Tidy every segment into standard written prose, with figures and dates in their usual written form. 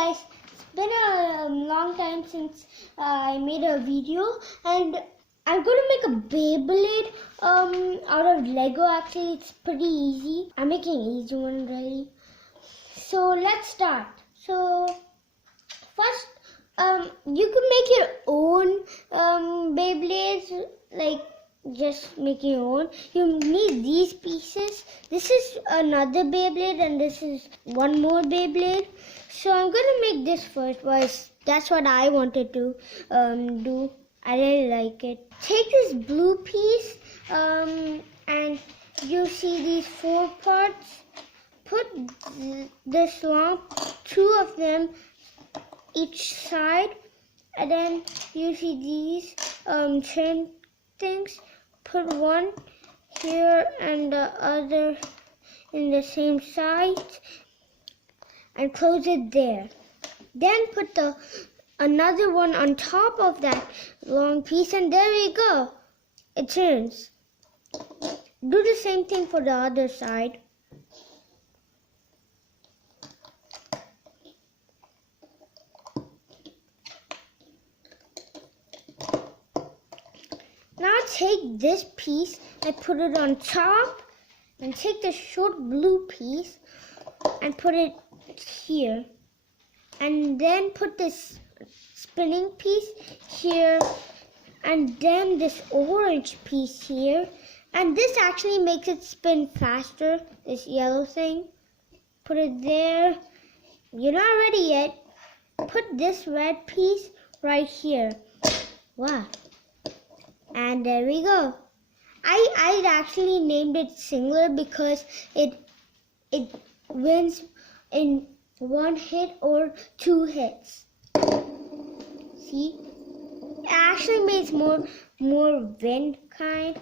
guys, it's been a long time since I made a video, and I'm going to make a Beyblade out of Lego. Actually, it's pretty easy. I'm making an easy one really. So let's start. So first, you can make your own Beyblades, like just make your own. You need these pieces. This is another Beyblade and this is one more Beyblade. So I'm gonna make this first, because that's what I wanted to do. I really like it. Take this blue piece and you see these 4 parts. Put this long, 2 of them each side, and then you see these chain things. Put one here and the other in the same side and close it there. Then put another one on top of that long piece, and there we go. It turns. Do the same thing for the other side. Now take this piece and put it on top, and take the short blue piece and put it here, and then put this spinning piece here, and then this orange piece here, and this actually makes it spin faster, this yellow thing. Put it there. You're not ready yet. Put this red piece right here. Wow. And there we go. I actually named it Singler because it wins in 1 hit or 2 hits. See? It actually makes more wind kind.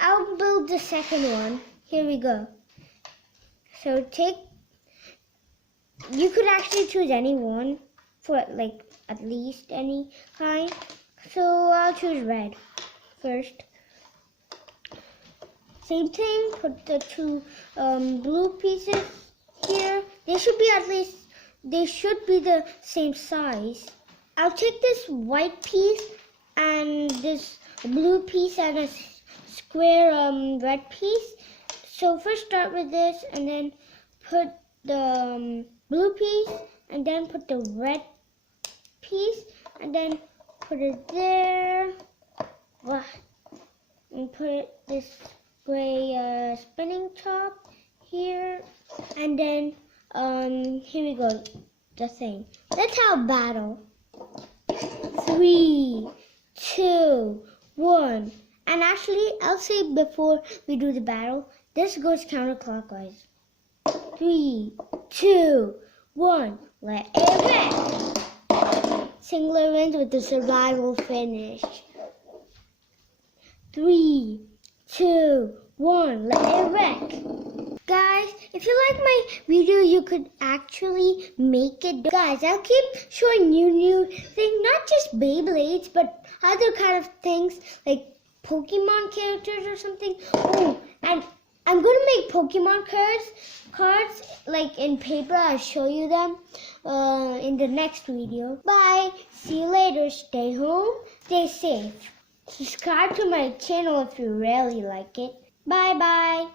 I'll build the second one. Here we go. So you could actually choose any one for like at least any kind. So I'll choose red first. Same thing, put the 2 blue pieces here. They should be the same size. I'll take this white piece and this blue piece and a square red piece. So first start with this, and then put the blue piece, and then put the red piece, and then put it there. Wow. And put this gray spinning top here, and then here we go, the thing. Let's have a battle. 3, 2, 1. And actually, I'll say before we do the battle, this goes counterclockwise. 3, 2, 1. Let it rip. Singler wins with the survival finish. 3, 2, 1. Let it wreck. Guys, if you like my video, you could actually make it. Guys, I'll keep showing you new things, not just Beyblades, but other kind of things like Pokemon characters or something. Oh, and I'm going to make Pokemon cards like in paper. I'll show you them in the next video. Bye. See you later. Stay home. Stay safe. Subscribe to my channel if you really like it. Bye bye.